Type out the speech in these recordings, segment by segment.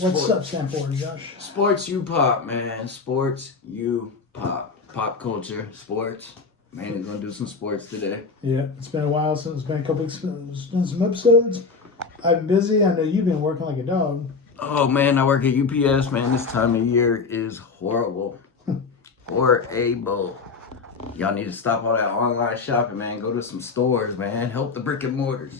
What's up stand for, Josh? Sports you pop, man. Sports you pop. Pop culture, sports. Man, we're gonna do some sports today. Yeah, it's been a while since it's been a couple weeks since done some episodes. I've been busy. I know you've been working like a dog. Oh man, I work at UPS, man. This time of year is horrible. Horrible. Y'all need to stop all that online shopping, man. Go to some stores, man. Help the brick and mortars.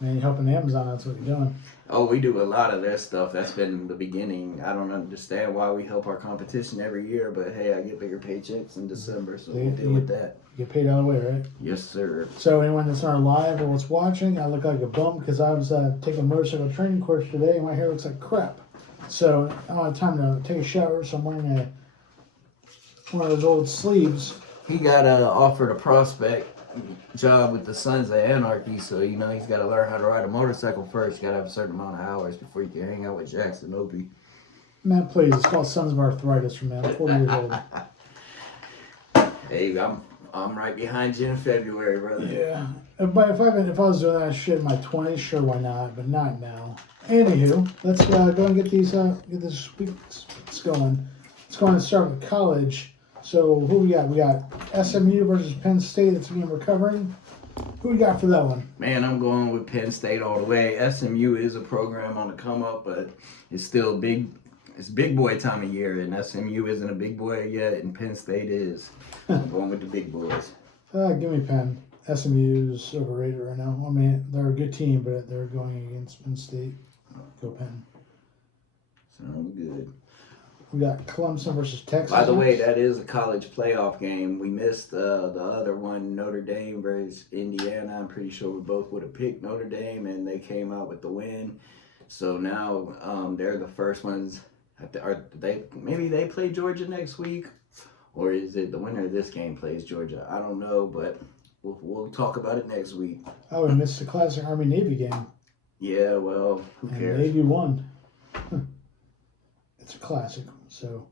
Man, you're helping Amazon. That's what you're doing. Oh, we do a lot of that stuff. That's been the beginning. I don't understand why we help our competition every year, but hey, I get bigger paychecks in December, so we'll deal with that. You get paid out of the way, right? Yes, sir. So anyone that's not live or what's watching, I look like a bum because I was taking a motorcycle training course today and my hair looks like crap. So I don't have time to take a shower, so I'm wearing one of those old sleeves. He got offered a prospect job with the Sons of Anarchy, so you know he's got to learn how to ride a motorcycle first. You got to have a certain amount of hours before you can hang out with Jackson Opie. Man, please, it's called Sons of Arthritis from me. I'm 40 years old. Hey, I'm right behind you in February, brother. Yeah, but if I was doing that shit in my 20s, sure, why not? But not now. Anywho, let's go and get this week's going. Let's go and start with college. So who we got? We got SMU versus Penn State. That's me recovering. Who we got for that one? Man, I'm going with Penn State all the way. SMU is a program on the come up, but it's still big. It's big boy time of year, and SMU isn't a big boy yet, and Penn State is. I'm going with the big boys. Give me Penn. SMU's overrated right now. I mean, they're a good team, but they're going against Penn State. Go Penn. Sounds good. We got Clemson versus Texas. By the way, that is a college playoff game. We missed the other one, Notre Dame versus Indiana. I'm pretty sure we both would have picked Notre Dame, and they came out with the win. So now they're the first ones. Maybe they play Georgia next week, or is it the winner of this game plays Georgia? I don't know, but we'll talk about it next week. Oh, we missed the classic Army-Navy game. Yeah, well, who cares? Navy won. It's a classic. So,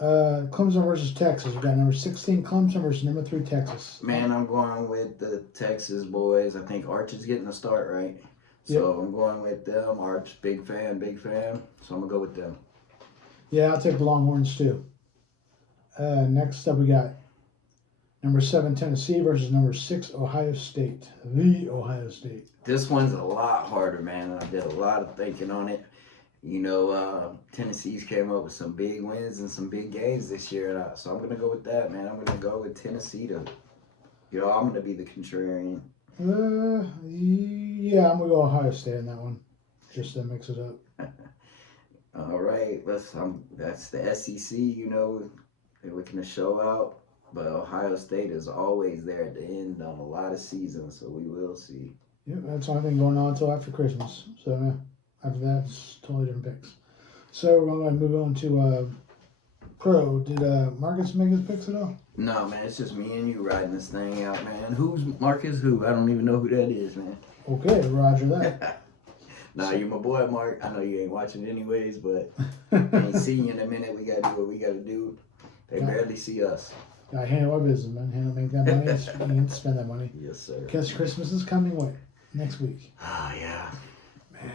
Clemson versus Texas. We got number 16 Clemson versus number 3 Texas. Man, I'm going with the Texas boys. I think Arch is getting a start, right? So I'm going with them. Arch, big fan. So I'm going to go with them. Yeah, I'll take the Longhorns too. Next up, we got number 7 Tennessee versus number 6 Ohio State. The Ohio State. This one's a lot harder, man. I did a lot of thinking on it. You know, Tennessee's came up with some big wins and some big games this year. So I'm going to go with that, man. I'm going to go with Tennessee I'm going to be the contrarian. Yeah, I'm going to go Ohio State in that one. Just to mix it up. All right. That's the SEC, you know. They're looking to show out. But Ohio State is always there at the end on a lot of seasons. So we will see. Yeah, that's the only thing going on until after Christmas. So, yeah. After that, it's totally different picks. So we're going to move on to Pro. Did Marcus make his picks at all? No, man. It's just me and you riding this thing out, man. Who's Marcus? Who? I don't even know who that is, man. Okay, roger that. Nah, you my boy, Mark. I know you ain't watching anyways, but I ain't see you in a minute. We got to do what we got to do. They barely see us. Gotta handle our business, man. Make that money and spend that money. Yes, sir. Because Christmas is coming, what? Next week. Ah, yeah.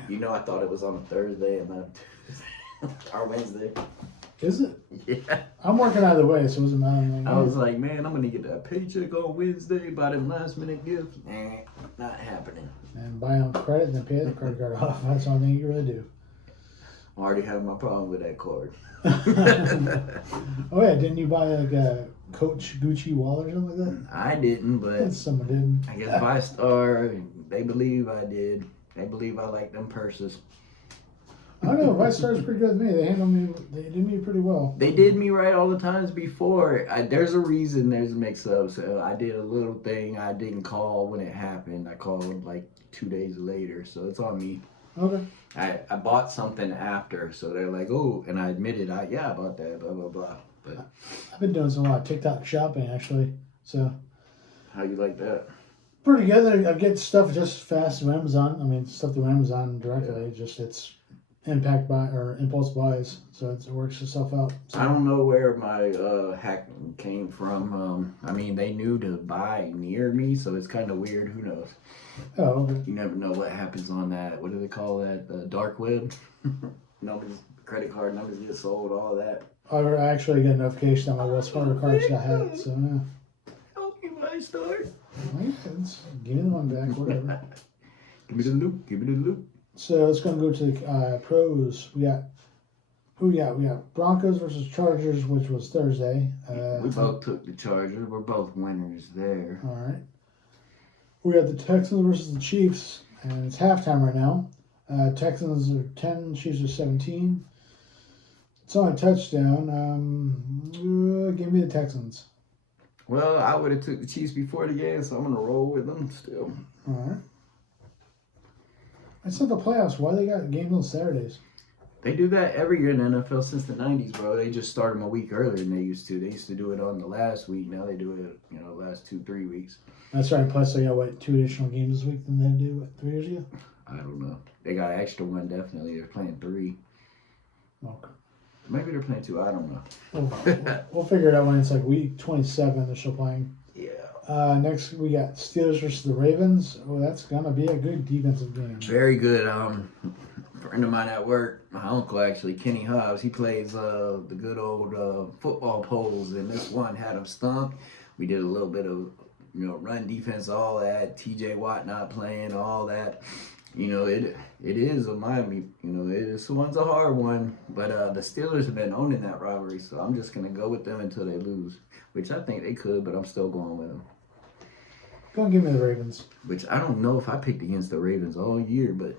You know, I thought it was on a Thursday and not our Wednesday. Is it? Yeah. I'm working either way, so it doesn't matter. I was like, man, I'm going to get that paycheck on Wednesday, buy them last minute gifts. Not happening. And buy on credit, then pay the credit card off. That's the only thing you really do. I already have my problem with that card. Oh, yeah. Didn't you buy like a Coach Gucci wallet or something like that? I didn't, but someone did. I guess ViStar, they believe I did. They believe I like them purses. I don't know. ViStar's pretty good with me. They did me pretty well. They did me right all the times before. There's a reason there's mix-ups. I did a little thing. I didn't call when it happened. I called like 2 days later, so it's on me. Okay. I bought something after, so they're like, oh, and I admitted, I bought that, blah, blah, blah. But I've been doing some a lot of TikTok shopping, actually. So how you like that? pretty good. I get stuff just fast through Amazon. I mean, stuff through Amazon directly. Yeah. Just it's impact buy or impulse buys, so it works itself out. So. I don't know where my hack came from. I mean, they knew to buy near me, so it's kind of weird. Who knows? Oh, okay. You never know what happens on that. What do they call that? The dark web? numbers, credit card numbers get sold, all that. I actually got a notification on my Wells Fargo cards got hacked, so yeah. Help me when I start. Give me the one back, whatever. Give me the loop. Give me the loop. So let's go to the pros. We got who we got? We got Broncos versus Chargers, which was Thursday. We both took the Chargers. We're both winners there. All right. We got the Texans versus the Chiefs, and it's halftime right now. Texans are 10, Chiefs are 17. It's only a touchdown. Give me the Texans. Well, I would have took the Chiefs before the game, so I'm gonna roll with them still. All right. It's not the playoffs. Why they got games on Saturdays? They do that every year in the NFL since the 90s, bro. They just start them a week earlier than they used to. They used to do it on the last week. Now they do it, last 2-3 weeks. That's right. Plus, they got, 2 additional games this week than they did, 3 years ago? I don't know. They got an extra one, definitely. They're playing 3. Okay. Maybe they're playing 2. I don't know. We'll figure it out when it's like week 27 they're still playing. Yeah. Next, we got Steelers versus the Ravens. Oh, that's going to be a good defensive game. Very good. Friend of mine at work, my uncle actually, Kenny Hobbs, he plays the good old football poles, and this one had him stumped. We did a little bit of run defense, all that. TJ Watt not playing, all that. It is a Miami. This one's a hard one, but the Steelers have been owning that rivalry, so I'm just gonna go with them until they lose, which I think they could, but I'm still going with them. Go and give me the Ravens. Which I don't know if I picked against the Ravens all year, but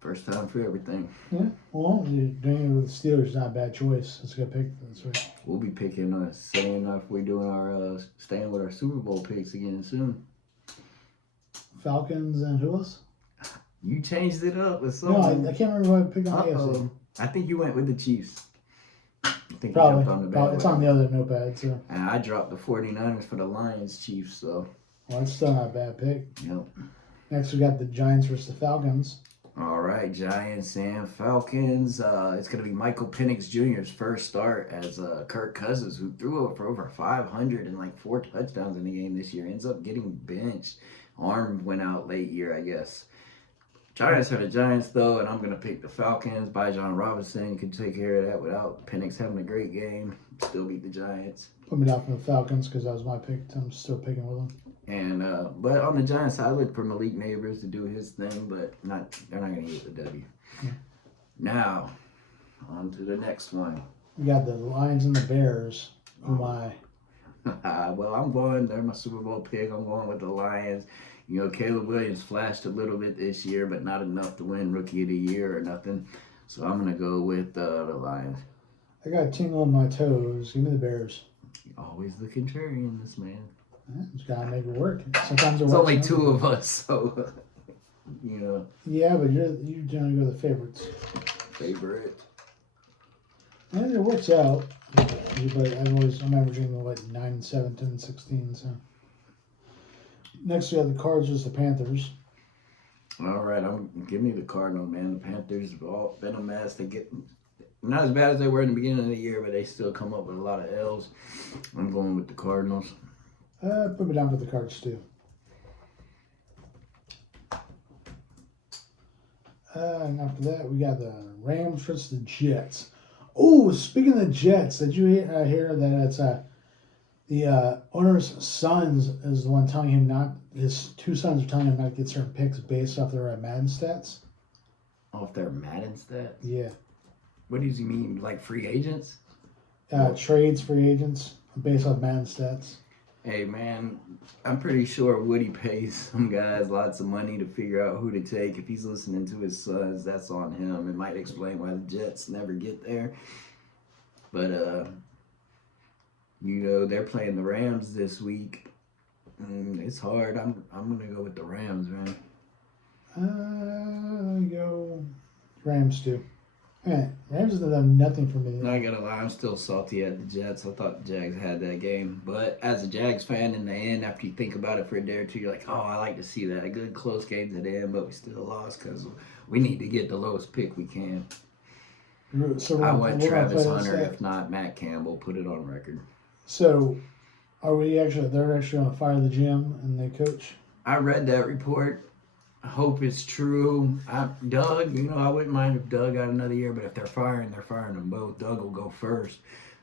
first time for everything. Yeah, well, doing it with the Steelers is not a bad choice. It's a good pick. That's right. We'll be picking, saying if we're doing our, staying with our Super Bowl picks again soon. Falcons and who else? You changed it up with No, something. I can't remember who I picked on the AFC. I think you went with the Chiefs. I think Probably. you jumped on the It's on the other notepad, so. And I dropped the 49ers for the Lions Chiefs, so. Well, it's still not a bad pick. Yep. Next, we got the Giants versus the Falcons. All right, Giants and Falcons. It's going to be Michael Penix Jr.'s first start as Kirk Cousins, who threw for over 500 and like 4 touchdowns in the game this year, ends up getting benched. Arm went out late year, I guess. Giants are the Giants, though, and I'm going to pick the Falcons. Bijan Robinson can take care of that without Penix having a great game. Still beat the Giants. Put me down for the Falcons because that was my pick. I'm still picking with them. And but on the Giants side, I look for Malik Neighbors to do his thing, but they're not going to get the W. Yeah. Now, on to the next one. We got the Lions and the Bears. Oh my. Well, they're my Super Bowl pick. I'm going with the Lions. Caleb Williams flashed a little bit this year, but not enough to win Rookie of the Year or nothing. So I'm going to go with the Lions. I got a tingle in my toes. Give me the Bears. Always the contrarian, this man. Just got to make it work. Sometimes it's only 2 of us, so, Yeah, but you generally go the favorites. Favorite. And it works out. But I'm averaging like 9, 7, 10, 16, so. Next, we have the Cards versus the Panthers. All right, give me the Cardinals, man. The Panthers have all been a mess. They get not as bad as they were in the beginning of the year, but they still come up with a lot of L's. I'm going with the Cardinals. Put me down for the Cards too. And after that, we got the Rams versus the Jets. Oh, speaking of the Jets, did you hear that it's the owner's sons is the one telling him not, his 2 sons are telling him not to get certain picks based off their Madden stats? Off their Madden stats? Yeah. What does he mean? Like free agents? Trades, free agents, based off Madden stats. Hey, man, I'm pretty sure Woody pays some guys lots of money to figure out who to take. If he's listening to his sons, that's on him. It might explain why the Jets never get there. But, they're playing the Rams this week. It's hard. I'm going to go with the Rams, man. Let me go Rams too. Man, Rams have done nothing for me. Not gonna lie, I'm still salty at the Jets. I thought the Jags had that game. But as a Jags fan, in the end, after you think about it for a day or two, you're like, oh, I like to see that. A good close game to the end, but we still lost because we need to get the lowest pick we can. So I want Travis Hunter, if not Matt Campbell. Put it on record. So, they're actually going to fire the GM and the coach? I read that report. hope it's true. Doug, I wouldn't mind if Doug got another year, but if they're firing them both. Doug will go first.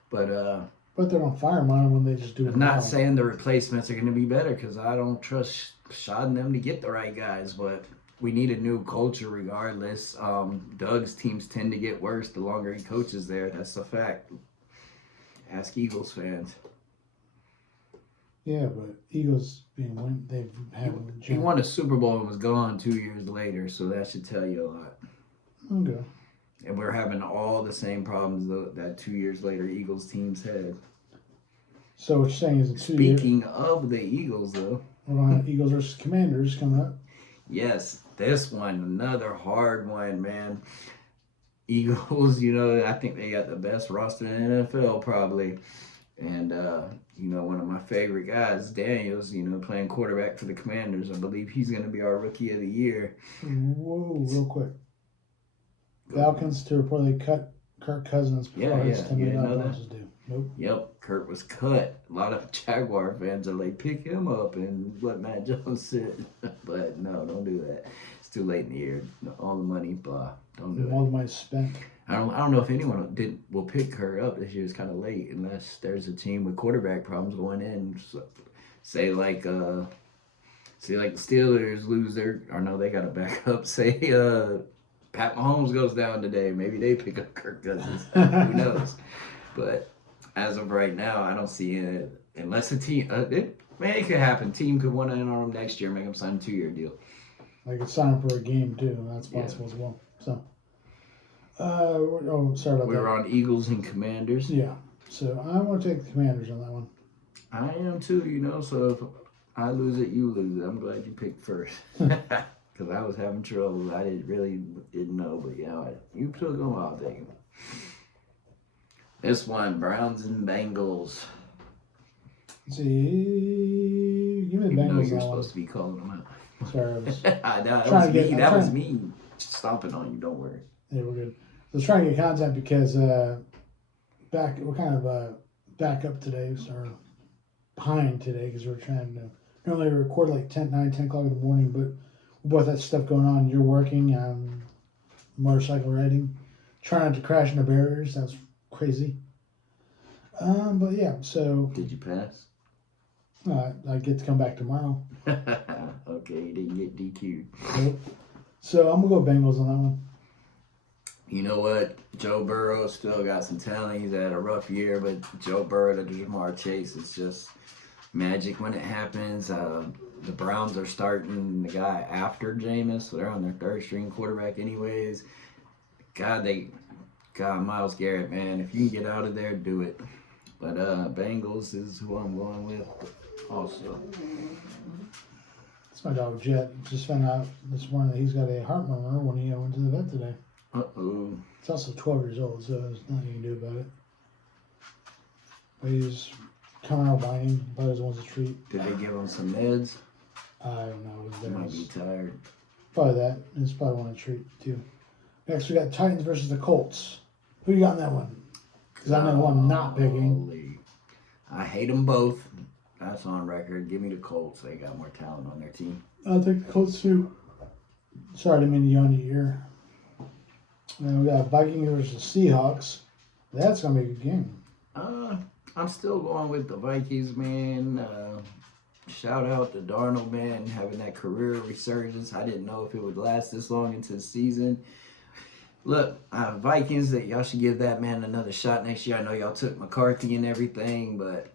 But But they don't fire him on when they just do it I'm not now. saying the replacements are going to be better because I don't trust Shad and them to get the right guys, but we need a new culture regardless. Doug's teams tend to get worse the longer he coaches there. That's a fact. Ask Eagles fans. Yeah, but Eagles being win, they've had He won a Super Bowl and was gone 2 years later, so that should tell you a lot. Okay. And we're having all the same problems that 2 years later Eagles teams had. So what you're saying is in 2 years, Speaking of the Eagles, though, we're going to have Eagles versus Commanders coming up. yes, this one, another hard one, man. Eagles, I think they got the best roster in the NFL probably. And, one of my favorite guys, Daniels, playing quarterback for the Commanders. I believe he's going to be our Rookie of the Year. Whoa, real quick. Falcons to reportedly cut Kirk Cousins before his $10 million bonuses due. Nope. Yep, Kurt was cut. A lot of Jaguar fans are like, pick him up and what Matt Jones said. But no, don't do that. It's too late in the year. All the money, blah. Don't do it. All the money spent. I don't know if anyone will pick her up this year. It's kind of late unless there's a team with quarterback problems going in. So, say like the Steelers lose they got to back up. Say Pat Mahomes goes down today. Maybe they pick up Kirk Cousins. Who knows? But as of right now, I don't see it unless a team. It could happen. Team could want in on him next year, make him sign a 2-year deal. They could sign him for a game too. That's possible as well. So. Sorry about that. We were on Eagles and Commanders. Yeah. So I want to take the Commanders on that one. I am too, so if I lose it, you lose it. I'm glad you picked first. Because I was having trouble. I didn't know, but you took them, I'll take them. This one, Browns and Bengals. Let's see. Give me the Even though Bengals you're on that supposed to be calling them out. one. Sorry, I was that was me stomping on you, don't worry. Yeah, we're good. I was trying to get content because we're kind of back up today, so we're behind today because we're trying to normally record like 10 o'clock in the morning, but we both had stuff going on. You're working, motorcycle riding, trying not to crash into barriers. That was crazy. But yeah, so Did you pass? I get to come back tomorrow. Okay, you didn't get DQ'd. Nope. So I'm gonna go Bengals on that one. You know what? Joe Burrow still got some talent. He's had a rough year, but Joe Burrow to Jamar Chase is just magic when it happens. The Browns are starting the guy after Jameis, so they're on their third string quarterback anyways. God, Myles Garrett, man, if you can get out of there, do it. But Bengals is who I'm going with also. It's my dog Jet. Just found out this morning that he's got a heart murmur when he went to the vet today. Uh-oh. He's also 12 years old, so there's nothing you can do about it. But he's coming out whining, but he wants a treat. Did they give him some meds? I don't know. He might be tired. Probably that. He's probably want a treat, too. Next, we got Titans versus the Colts. Who you got in that one? Because I know who I'm not picking. Holy. I hate them both. That's on record. Give me the Colts. They got more talent on their team. I'll take the Colts, too. Sorry, I didn't mean to yawn your ear. And we got Vikings versus Seahawks. That's going to be a good game. I'm still going with the Vikings, man. Shout out to Darnold, man, having that career resurgence. I didn't know if it would last this long into the season. Look, Vikings, that y'all should give that man another shot next year. I know y'all took McCarthy and everything, but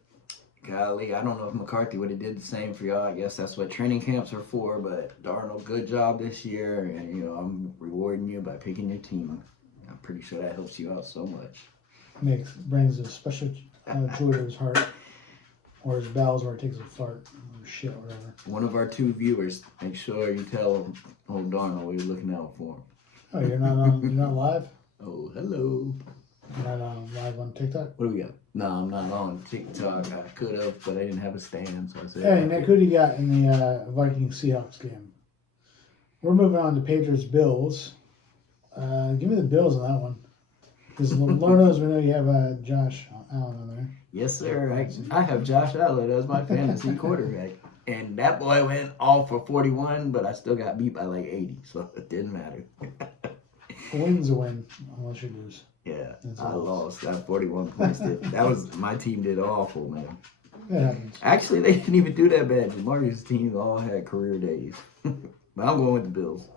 golly, I don't know if McCarthy would have did the same for y'all. I guess that's what training camps are for. But Darnold, good job this year, and I'm rewarding you by picking your team. I'm pretty sure that helps you out so much. Brings a special joy to his heart, or his bowels, where it takes a fart, or shit, or whatever. One of our 2 viewers, make sure you tell old Darnold we're looking out for him. Oh, you're not live? Oh, hello. You're not live on TikTok? What do we got? No, I'm not on TikTok. I could have, but I didn't have a stand, so I said. Hey, Nick, who do you got in the Vikings-Seahawks game? We're moving on to Patriots-Bills. Give me the Bills on that one. Because Lord knows we know you have Josh Allen on there. Yes, sir. I have Josh Allen as my fantasy quarterback. And that boy went off for 41, but I still got beat by like 80, so it didn't matter. A win's a win, unless you lose. Yeah, That's I all. lost. That 41 points. That was my team did awful, man. That happens. Actually, they didn't even do that bad. Jamar's team all had career days. But I'm going with the Bills.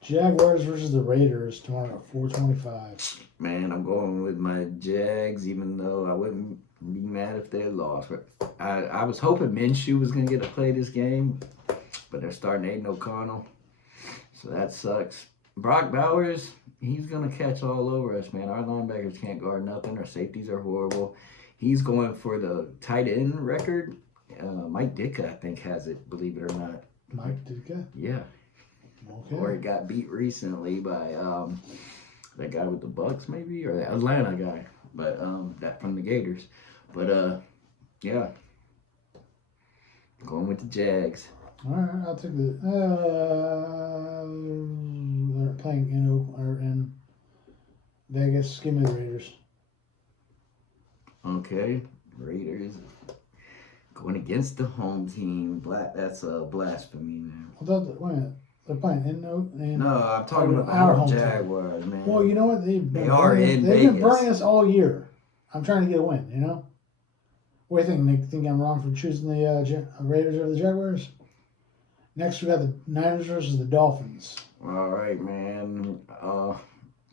Jaguars versus the Raiders tomorrow at 4:25. Man, I'm going with my Jags, even though I wouldn't be mad if they lost. I was hoping Minshew was going to get to play this game, but they're starting Aiden O'Connell, so that sucks. Brock Bowers, he's going to catch all over us, man. Our linebackers can't guard nothing. Our safeties are horrible. He's going for the tight end record. Mike Ditka, I think, has it, believe it or not. Mike Ditka? Yeah. Okay. Or he got beat recently by that guy with the Bucks, maybe, or the Atlanta guy, but that from the Gators. But yeah, going with the Jags. All right, I'll take the. They're playing in Vegas. Give me the Raiders. Okay, Raiders going against the home team. That's a blasphemy, man. I thought that, wait a minute. They're playing in No, I'm talking about our the home team. Jaguars, man. Well, you know what? They've They are in been Vegas. burning us all year. I'm trying to get a win, you know? What do you think, Nick? Think I'm wrong for choosing the Raiders over the Jaguars? Next, we got the Niners versus the Dolphins. All right, man.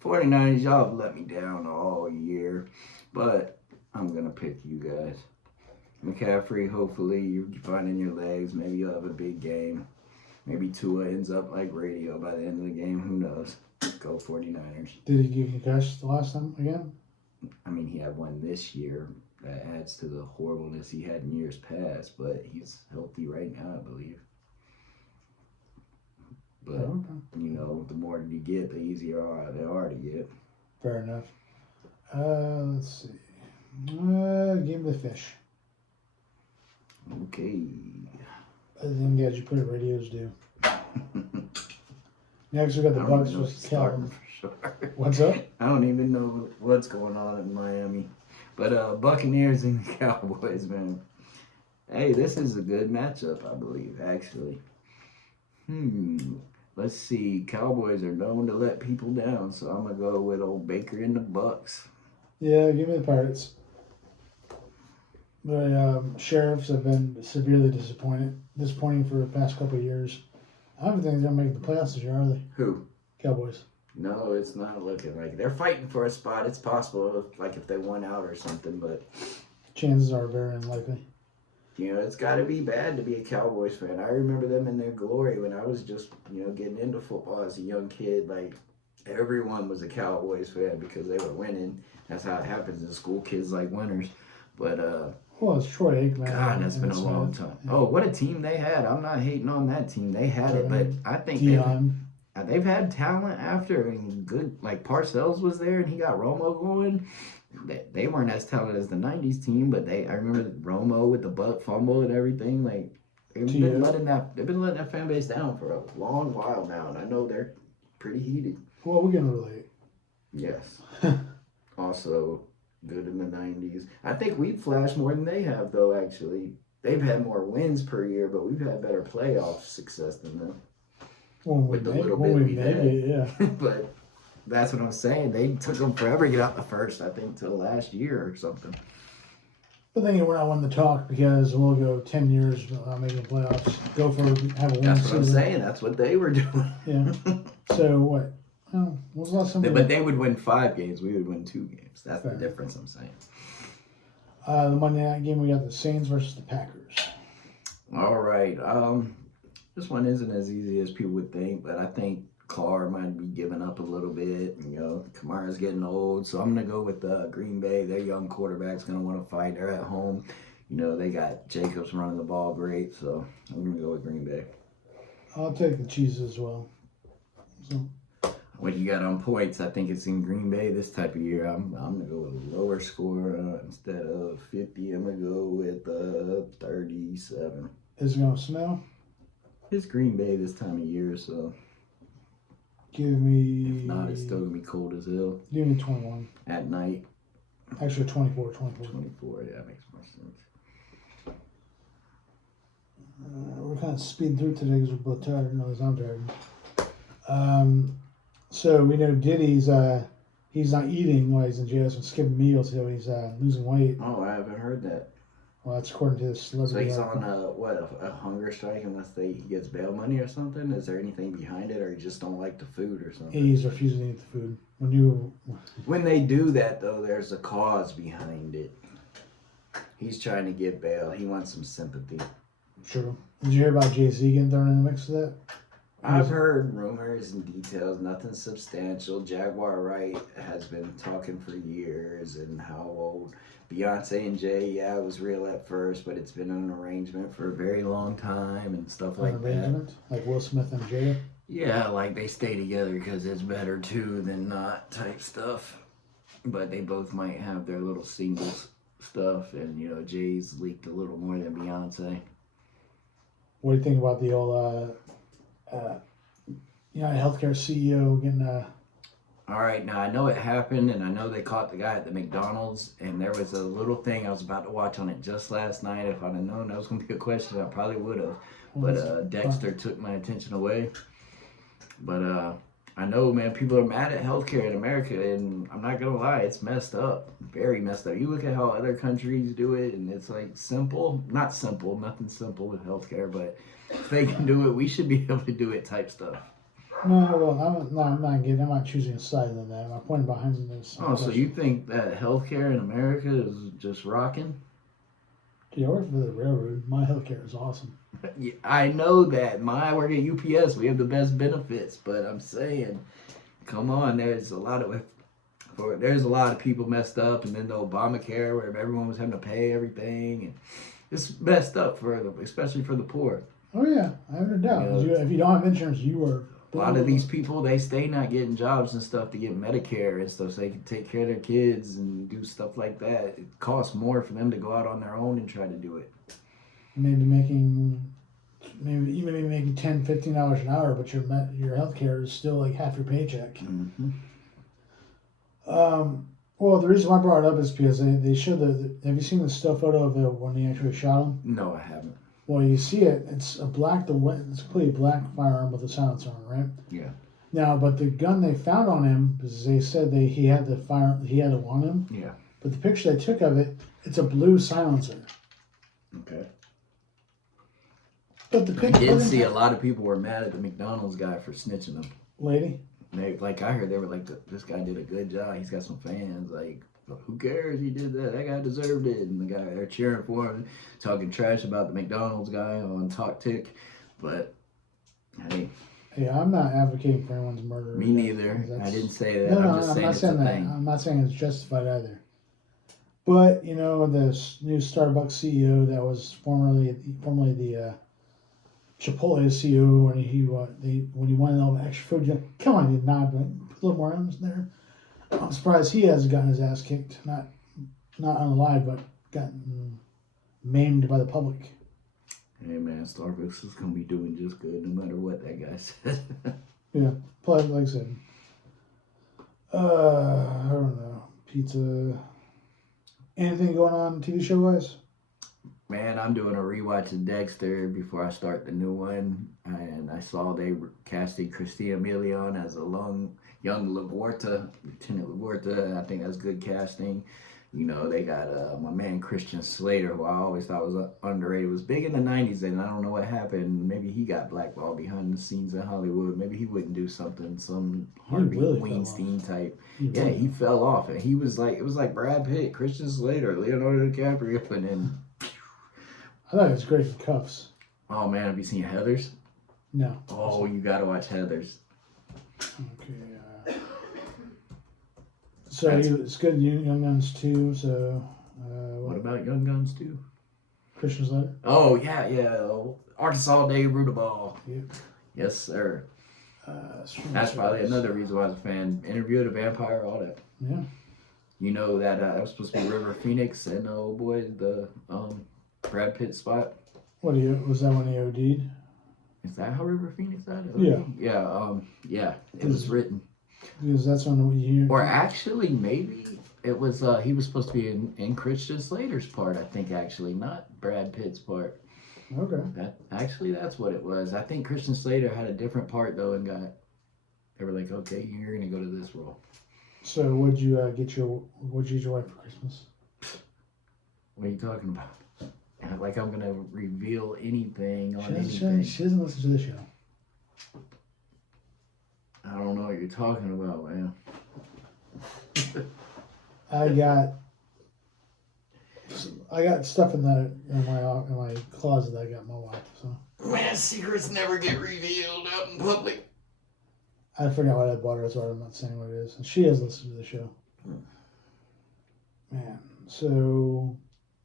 49ers, y'all have let me down all year, but I'm going to pick you guys. McCaffrey, hopefully you're finding your legs. Maybe you'll have a big game. Maybe Tua ends up like radio by the end of the game. Who knows? Go 49ers. Did he get concussed the last time again? I mean, he had one this year. That adds to the horribleness he had in years past, but he's healthy right now, I believe. But, Okay. you know, the more you get, the easier they are to get. Fair enough. Let's see. Game of the Fish. Okay. Other than guys, you put it radios do. Next, we got the I don't Bucks even know versus what's starting Cowboys. for sure. What's up? I don't even know what's going on in Miami. But Buccaneers and the Cowboys, man. Hey, this is a good matchup, I believe, actually. Let's see. Cowboys are known to let people down, so I'm going to go with old Baker and the Bucks. Yeah, give me the Pirates. The Sheriffs have been severely disappointing for the past couple of years. I don't think they're going to make the playoffs this year, are they? Who? Cowboys. No, it's not looking like it. They're fighting for a spot. It's possible, if they won out or something, but Chances are very unlikely. you know, it's got to be bad to be a Cowboys fan. I remember them in their glory when I was just, getting into football as a young kid. Like, everyone was a Cowboys fan because they were winning. That's how it happens in school. Kids like winners. But, Well, it's Troy Aikman. God, that's been a long time. Yeah. Oh, what a team they had. I'm not hating on that team. They had it, but I think they've had talent after. And good, like Parcells was there and he got Romo going. They weren't as talented as the 90s team, but I remember Romo with the butt fumble and everything. Like, they've been letting that fan base down for a long while now, and I know they're pretty heated. Well, we can relate. Yes. Also, good in the 90s. I think we've flashed more than they have, though, actually. They've had more wins per year, but we've had better playoff success than them. With the little bit we've had. Yeah. But that's what I'm saying. They took them forever to get out the first, I think, till last year or something. But then we're not one to talk because we'll go 10 years without making the playoffs. Go for have a win That's season. what I'm saying. That's what they were doing. Yeah. So what? Oh, when was the last time? But they would win 5 games. We would win 2 games. That's Fair. The difference I'm saying. The Monday night game, we got the Saints versus the Packers. All right. This one isn't as easy as people would think, but I think Carr might be giving up a little bit. Kamara's getting old, so I'm going to go with Green Bay. Their young quarterback's going to want to fight. They're at home. They got Jacobs running the ball great, so I'm going to go with Green Bay. I'll take the Chiefs as well. So. What you got on points, I think it's in Green Bay this type of year. I'm going to go with a lower score instead of 50. I'm going to go with 37. Is it going to snow? It's Green Bay this time of year, so. Give me. If not, it's still going to be cold as hell. Give me 21. At night. Actually, 24. 24, yeah, that makes more sense. we're kind of speeding through today because we're both tired. No, I'm tired. So we know Diddy's he's not eating while he's in jail. So skipping meals, so he's losing weight. Oh, I haven't heard that. Well, that's according to this So celebrity. he's on a hunger strike unless he gets bail money or something? Is there anything behind it, or he just don't like the food or something? He's refusing to eat the food. When they do that though, there's a cause behind it. He's trying to get bail. He wants some sympathy. True. Did you hear about Jay-Z getting thrown in the mix of that? I've heard rumors and details, nothing substantial. Jaguar Wright has been talking for years and how old Beyonce and Jay, yeah, it was real at first, but it's been an arrangement for a very long time and stuff like that. Like Will Smith and Jada? Yeah, like they stay together because it's better too than not type stuff. But they both might have their little singles stuff, and you know, Jay's leaked a little more than Beyonce. What do you think about the old healthcare CEO getting All right, now I know it happened, and I know they caught the guy at the McDonald's, and there was a little thing I was about to watch on it just last night. If I'd have known that was going to be a question, I probably would have. But Dexter took my attention away. But I know, man, people are mad at healthcare in America, and I'm not going to lie, it's messed up. Very messed up. You look at how other countries do it, and it's like simple. Not simple, nothing simple with healthcare, but if they can do it, we should be able to do it type stuff. No, I'm not choosing a side on that. My point behind this. Oh, so you think that healthcare in America is just rocking? Dude, I work for the railroad. My healthcare is awesome. Yeah, I know that. I work at UPS. We have the best benefits, but I'm saying, come on, there's a lot of people messed up, and then the Obamacare where everyone was having to pay everything, and it's messed up especially for the poor. Oh yeah, I have no doubt. If you don't have insurance, you are. A lot of these people, they stay not getting jobs and stuff to get Medicare and stuff so they can take care of their kids and do stuff like that. It costs more for them to go out on their own and try to do it. Maybe making $10, $15 an hour, but your health care is still like half your paycheck. Mm-hmm. Well, the reason why I brought it up is because they showed have you seen the still photo of when they actually shot him? No, I haven't. Well, you see it. It's a completely black firearm with a silencer on it, right? Yeah. Now, but the gun they found on him, because they said he had the on him. Yeah. But the picture they took of it, it's a blue silencer. Okay. But the picture. I did see a lot of people were mad at the McDonald's guy for snitching him. Lady. I heard they were like, this guy did a good job. He's got some fans. Like, who cares? He did that. That guy deserved it. And the guy, they're cheering for him, talking trash about the McDonald's guy on TalkTick. But, hey. Hey, I'm not advocating for anyone's murder. Me neither. I didn't say that. No, I'm just saying it's a thing. I'm not saying it's justified either. But, you know, this new Starbucks CEO that was formerly the Chipotle CEO when he wanted all the extra food, come on, you not put a little more onions in there. I'm surprised he hasn't gotten his ass kicked, not unalive, but gotten maimed by the public. Hey man, Starbucks is gonna be doing just good no matter what that guy says. Yeah, plus like I said, I don't know, pizza. Anything going on TV show wise? Man, I'm doing a rewatch of Dexter before I start the new one, and I saw they were casting Christina Milian as a young Lieutenant Lavorta. I think that's good casting. You know, they got my man Christian Slater, who I always thought was underrated. Was big in the 90s, and I don't know what happened. Maybe he got blackballed behind the scenes in Hollywood. Maybe he wouldn't do some Harvey Weinstein type. He fell off, and he was like, it was like Brad Pitt, Christian Slater, Leonardo DiCaprio, and then... I thought it was great in Cuffs. Oh man, have you seen Heathers? No. Oh, you gotta watch Heathers. Okay. So it's good in Young Guns too. So. What about Young Guns too? Christian Slater. Oh yeah. Arkansas Dave Rudaball. Yep. Yes, sir. That's probably another reason why I was a fan. Interview of the Vampire, all that. Yeah. You know that was supposed to be River Phoenix and oh boy, the Brad Pitt spot. Was that when he OD'd? Is that how River Phoenix died? Yeah. Yeah. It was written. Because that's when you. Or actually, maybe it was. He was supposed to be in Christian Slater's part. I think actually, not Brad Pitt's part. Okay. That's what it was. I think Christian Slater had a different part though, and they were like, okay, you're gonna go to this role. So what'd you get your wife for Christmas? What are you talking about? Like I'm gonna reveal anything on She anything. doesn't listen to the show. I don't know what you're talking about, man. I got stuff in my closet that I got my wife. So Man, secrets never get revealed out in public. I forgot what I bought her. That's why I'm not saying what it is. And she has listened to the show. Man, so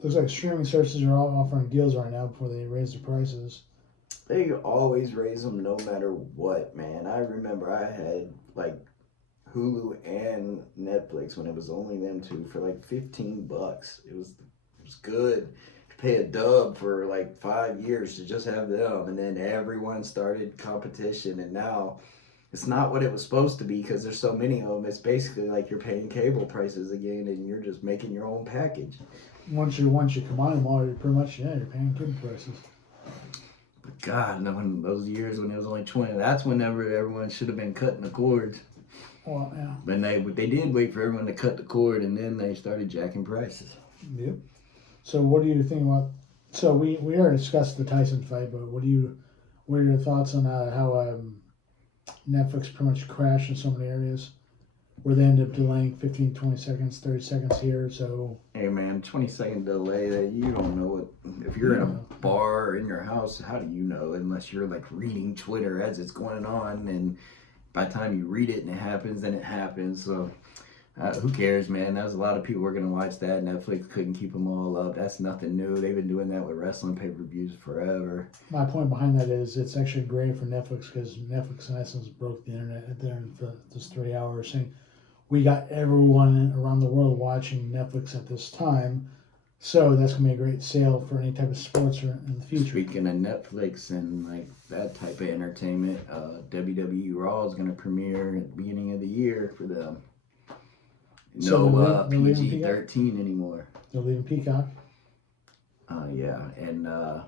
looks like streaming services are all offering deals right now before they raise the prices. They always raise them no matter what, man. I remember I had like Hulu and Netflix when it was only them two for like $15. It was good to pay a dub for like 5 years to just have them, and then everyone started competition, and now it's not what it was supposed to be because there's so many of them. It's basically like you're paying cable prices again, and you're just making your own package. Once you combine them all, you're pretty much you're paying cable prices. But God, no, in those years when it was only 20, that's whenever everyone should have been cutting the cords. Well, yeah. But they did wait for everyone to cut the cord, and then they started jacking prices. Yep. So what do you think about? So we already discussed the Tyson fight, but what are your thoughts on how Netflix pretty much crashed in so many areas, where they end up delaying 15, 20 seconds, 30 seconds here? So hey man, 20-second delay, that you don't know what. If you're in a bar or in your house, how do you know unless you're like reading Twitter as it's going on, and by the time you read it and it happens, then it happens. So who cares, man? That was a lot of people were going to watch that. Netflix couldn't keep them all up. That's nothing new. They've been doing that with wrestling pay-per-views forever. My point behind that is it's actually great for Netflix because Netflix in essence broke the internet there for this 3 hours, saying we got everyone around the world watching Netflix at this time. So that's gonna be a great sale for any type of sports in the future. Speaking of Netflix and like that type of entertainment, WWE Raw is going to premiere at the beginning of the year for them. So No they're leaving PG-13 anymore. They're leaving Peacock. Yeah, and the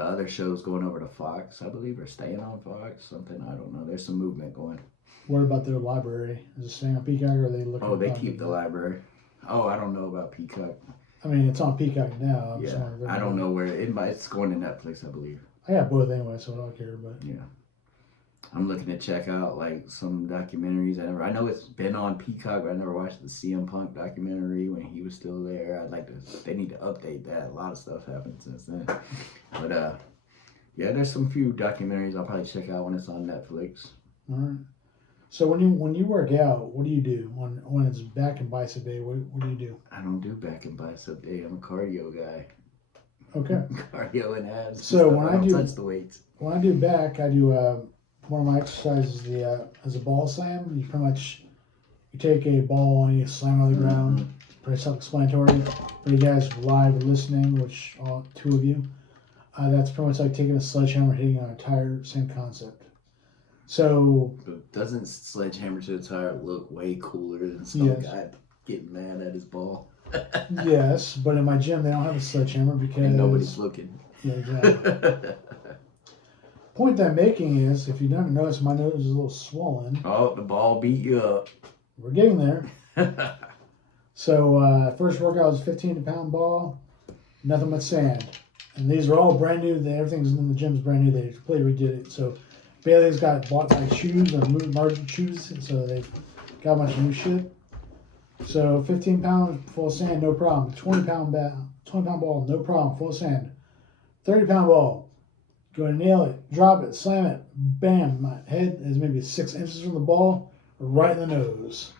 other show's going over to Fox, I believe, or staying on Fox. Something, I don't know. There's some movement going. What about their library? Is it staying on Peacock, or are they looking? Oh, they keep the library. Oh, I don't know about Peacock. I mean, it's on Peacock now. Yeah, I don't know where it's going to Netflix, I believe. I got both anyway, so I don't care. But yeah, I'm looking to check out like some documentaries. I know it's been on Peacock, but I never watched the CM Punk documentary when he was still there. They need to update that. A lot of stuff happened since then. But yeah, there's some few documentaries I'll probably check out when it's on Netflix. All right. So when you work out, what do you do when it's back and bicep day? What do you do? I don't do back and bicep day. I'm a cardio guy. Okay. Cardio and abs. So and when I don't I do touch the weights. When I do back, I do one of my exercises is a ball slam. You pretty much take a ball and you slam it on the ground. Pretty self-explanatory. For you guys live listening, which all two of you, that's pretty much like taking a sledgehammer, hitting on a tire. Same concept. So, but doesn't sledgehammer to the tire look way cooler than some guy getting mad at his ball? Yes, but in my gym they don't have a sledgehammer because and nobody's looking. Yeah, exactly. Point that I'm making is, if you don't notice, my nose is a little swollen. Oh, the ball beat you up. We're getting there. So first workout was 15-pound ball, nothing but sand, and these are all brand new. Everything's in the gym's brand new. They completely redid it. So Bailey's got bought like shoes or margin shoes, so they got a bunch of new shit. So 15 pounds full of sand, no problem. 20-pound ball, no problem, full of sand. 30-pound ball, go and nail it, drop it, slam it, bam. My head is maybe 6 inches from the ball, right in the nose.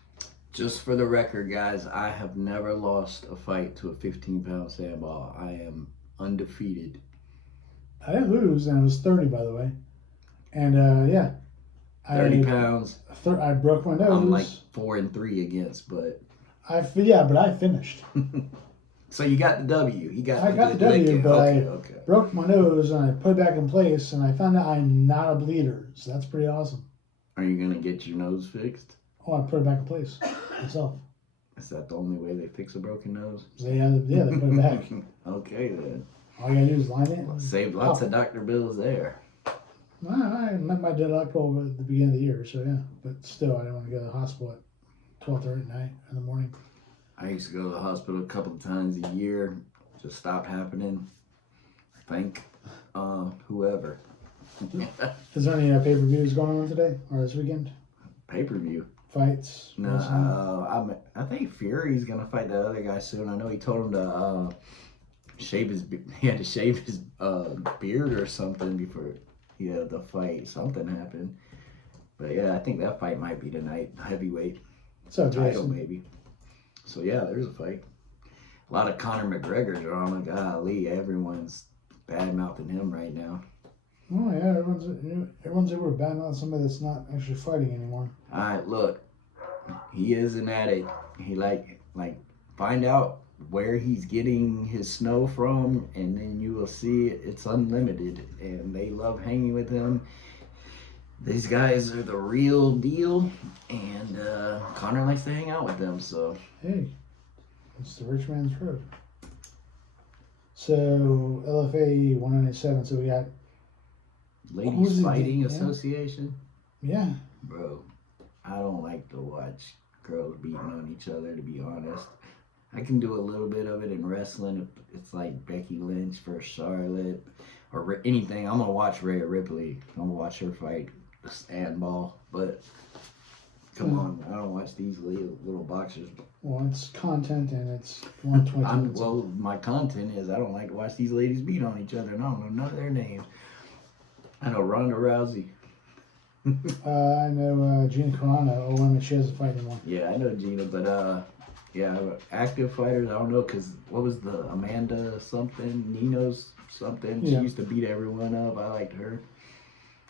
Just for the record, guys, I have never lost a fight to a 15-pound sand ball. I am undefeated. I didn't lose, and it was 30, by the way. And yeah, 30 pounds. I broke my nose. I'm like 4-3 against, but I finished. So you got the W. I got the W, but I broke my nose and I put it back in place, and I found out I'm not a bleeder. So that's pretty awesome. Are you gonna get your nose fixed? Oh, I put it back in place myself. Is that the only way they fix a broken nose? So, yeah, they put it back. Okay then. All you gotta do is line it. and Saved lots pop of doctor bills there. it. I met my deductible at the beginning of the year, so yeah. But still, I didn't want to go to the hospital at 12:30 at night in the morning. I used to go to the hospital a couple of times a year. Just stopped happening. Thank whoever. Is there any pay-per-views going on today or this weekend? Pay-per-view. Fights? No, wrestling? I think Fury's gonna fight the other guy soon. I know he told him to shave his. He had to shave his beard or something before he had the fight. Something happened, but yeah, I think that fight might be tonight. Heavyweight So, title Jason. maybe. So yeah, there's a fight. A lot of Conor McGregor drama. Golly, everyone's bad mouthing him right now. Oh yeah, everyone's able to ban out somebody that's not actually fighting anymore. All right, look, he is an addict. He like find out where he's getting his snow from, and then you will see it's unlimited, and they love hanging with him. These guys are the real deal, and Connor likes to hang out with them. So Hey, it's the rich man's road. So LFA 197. So we got Who's Ladies it Fighting again? Yeah. Association, yeah. bro. I don't like to watch girls beating on each other. To be honest, I can do a little bit of it in wrestling. It's like Becky Lynch versus Charlotte or anything. I'm gonna watch Rhea Ripley. I'm gonna watch her fight the Sandball. But come on, I don't watch these little boxers. Well, it's content and it's 120. Well, my content is I don't like to watch these ladies beat on each other, and I don't know none of their names. I know Ronda Rousey. I know Gina Carano. Oh, I mean, she doesn't fight anymore. Yeah, I know Gina, but yeah, active fighters. I don't know, cause what was the Amanda something, Nino's something? She Yeah. used to beat everyone up. I liked her.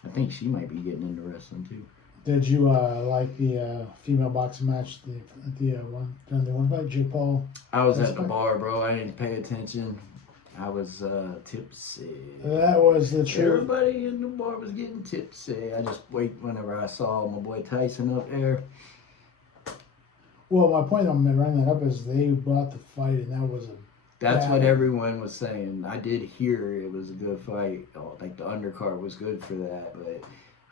I think she might be getting into wrestling too. Did you like the female boxing match? The one by Jake Paul. I was That's at the fine. bar, bro. I didn't pay attention. I was tipsy. That was the true. Everybody in the bar was getting tipsy. I just wait whenever I saw my boy Tyson up there. Well, my point on running that up is they brought the fight, and that was a. That's Yeah. what everyone was saying. I did hear it was a good fight. Like the undercard was good for that, but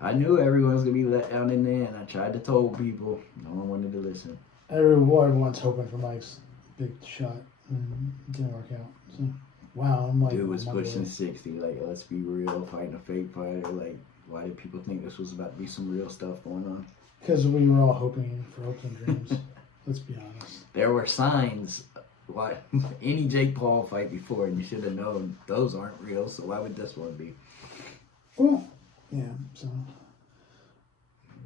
I knew everyone was gonna be let down in there, and I tried to tell people. No one wanted to listen. Everyone's hoping for Mike's big shot, and it didn't work out. So, wow, I'm like, Dude was oh my pushing lord. 60. Like, let's be real, fighting a fake fighter. Like, why did people think this was about to be some real stuff going on? Because we were all hoping for hopes and dreams. Let's be honest. There were signs. Why any Jake Paul fight before, and you should have known those aren't real. So why would this one be? Well, yeah. So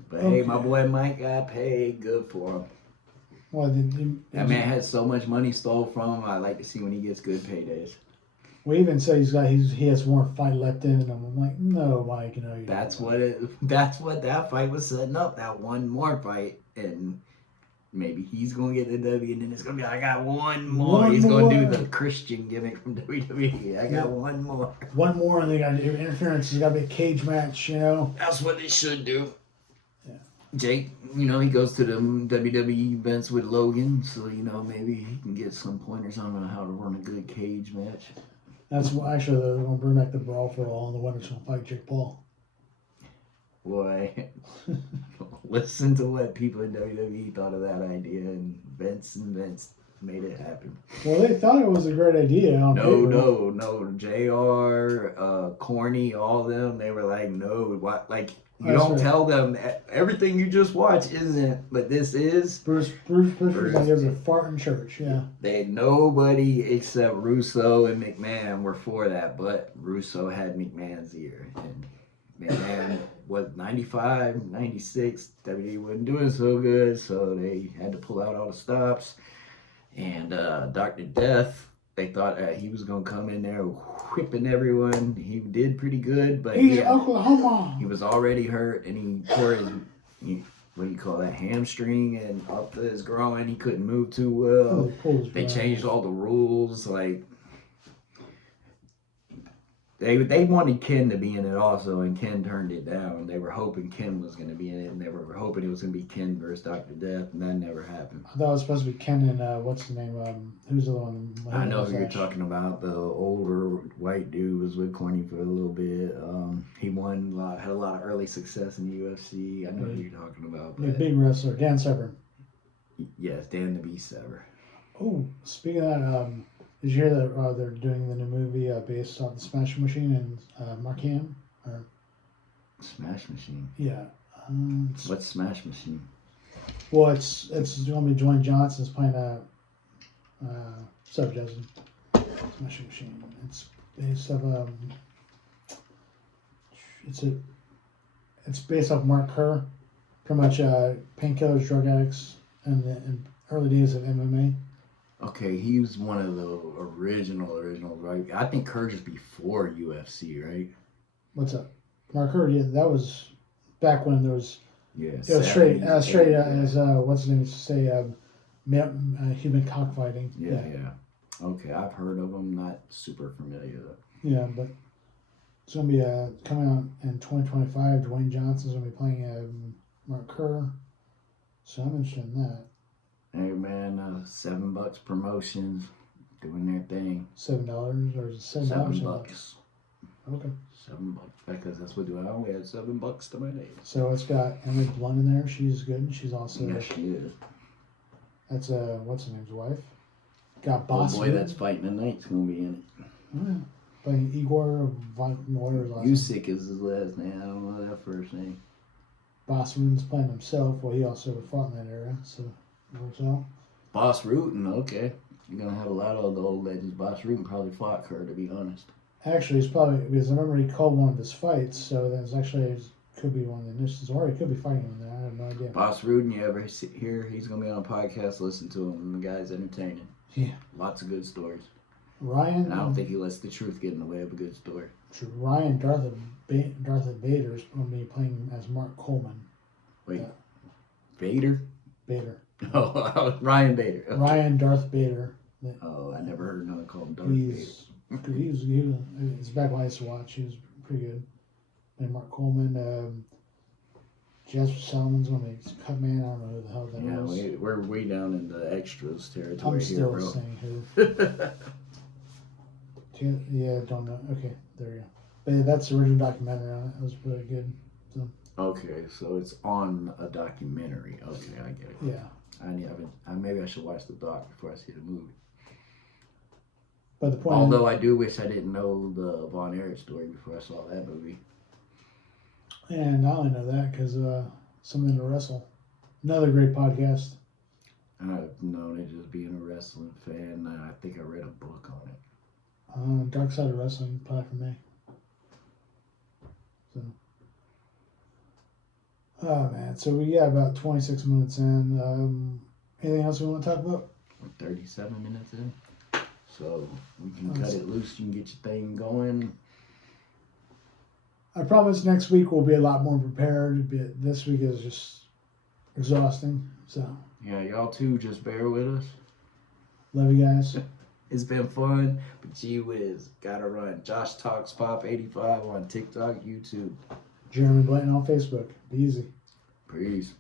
But hey, Okay. my boy Mike got paid. Good for him. well, That man has so much money stole from him. I like to see when he gets good paydays. we even say he has more fight left in him. I'm like, no, Mike, no, you That's don't. That's what that fight was setting up. That one more fight, and maybe he's gonna get the W, and then it's gonna be I got one more. One He's gonna do more. the Christian gimmick from WWE. I got one more. One more, and they got interference. There's got to be a cage match, you know. That's what they should do. Yeah. Jake, he goes to the WWE events with Logan, so maybe he can get some pointers on how to run a good cage match. That's actually they're going to bring back the brawl for all, and the winner's going to fight Jake Paul. Boy, listen to what people in WWE thought of that idea, and Vince made it happen. Well, they thought it was a great idea on paper. No. JR, Corny, all of them, they were like, no, what? Like, you That's don't right. tell them everything you just watch isn't, but this is. Bruce was like, it was a fart in church, yeah. Nobody except Russo and McMahon were for that, but Russo had McMahon's ear. And McMahon was 95, 96, WWE wasn't doing so good, so they had to pull out all the stops. And Dr. Death, they thought he was going to come in there whipping everyone. He did pretty good, but He's Oklahoma. he was already hurt, and he tore his, what do you call that, hamstring, and up to his groin. He couldn't move too well. Oh, They changed all the rules. Like, They wanted Ken to be in it also, and Ken turned it down. They were hoping Ken was going to be in it, and they were hoping it was going to be Ken versus Dr. Death, and that never happened. I thought it was supposed to be Ken and what's the name? Who's the one? I know who you're talking about. The older white dude was with Corny for a little bit. He won had a lot of early success in the UFC. I know who you're talking about. The big wrestler, Dan Severn. Yes, Dan the Beast Sever. Oh, speaking of that, did you hear that they're doing the new movie based off the Smash Machine and Markham? Or Smash Machine. yeah. What's Smash Machine? Well, it's going to be Dwayne Johnson's playing Sub Justin. Smash Machine. It's based off it's based off Mark Kerr, pretty much painkillers, drug addicts, and in early days of MMA. Okay, he was one of the original, right? I think Kerr is before UFC, right? What's up? Mark Kerr, yeah, that was back when there was. Yeah, It was straight as what's his name used to say, human cockfighting. Yeah. Okay, I've heard of him. Not super familiar though. Yeah, but it's gonna be coming out in 2025. Dwayne Johnson's gonna be playing Mark Kerr, so I'm interested in that. Hey man, $7 promotions, doing their thing. $7 or is it $7? $7. Okay. $7 because that's what I only had $7 to my name. So it's got Emily Blunt in there. She's good. She's also Yes, she is. that's what's her name's wife. Got The Boss. boy that's fighting tonight's gonna be in it. Oh, yeah. Playing Igor Von Neuer's last name. Usyk is his last name. I don't know that first name. Boss Ruden's playing himself. Well, he also fought in that era, so it works out. Boss Rutan, okay. You're gonna have a lot of the old legends. Boss Rutan probably fought Kerr, to be honest. Actually, it's probably because I remember he called one of his fights, so that's actually could be one of the initials, or he could be fighting him there. I have no idea. Boss Rutan, you ever hear? He's gonna be on a podcast. Listen to him. The guy's entertaining. Yeah. Lots of good stories. Ryan. And I don't think he lets the truth get in the way of a good story. Ryan Darth Vader is going to be playing as Mark Coleman. Wait, Vader? Bader. Oh, Ryan Bader. Okay. Ryan Darth Vader. Oh, I never heard another called Darth Vader. It's back when I used to watch. He was pretty good. And Mark Coleman, Jasper Solomon's gonna be Cutman. I don't know who the hell that is. Yeah, we're way down in the extras territory I'm here, still bro. saying who. Yeah, don't know. Okay, there you go. But yeah, that's the original documentary on it. It was really good. So, Okay, so it's on a documentary. Okay, I get it. yeah. Maybe I should watch the doc before I see the movie. But the point. Although I do wish I didn't know the Von Erich story before I saw that movie. And I only know that because Something to Wrestle. Another great podcast. I've known it just being a wrestling fan. I think I read a book on it. Dark Side of Wrestling, probably for me. So. Oh man, so we got about 26 minutes in. Anything else we want to talk about? We're 37 minutes in. So we can cut it loose. You can get your thing going. I promise next week we'll be a lot more prepared. This week is just exhausting. So Yeah, y'all too. Just bear with us. love you guys. It's been fun, but gee whiz, gotta run. Josh Talks Pop 85 on TikTok, YouTube. Jeremy Blanton on Facebook. Be easy. Peace.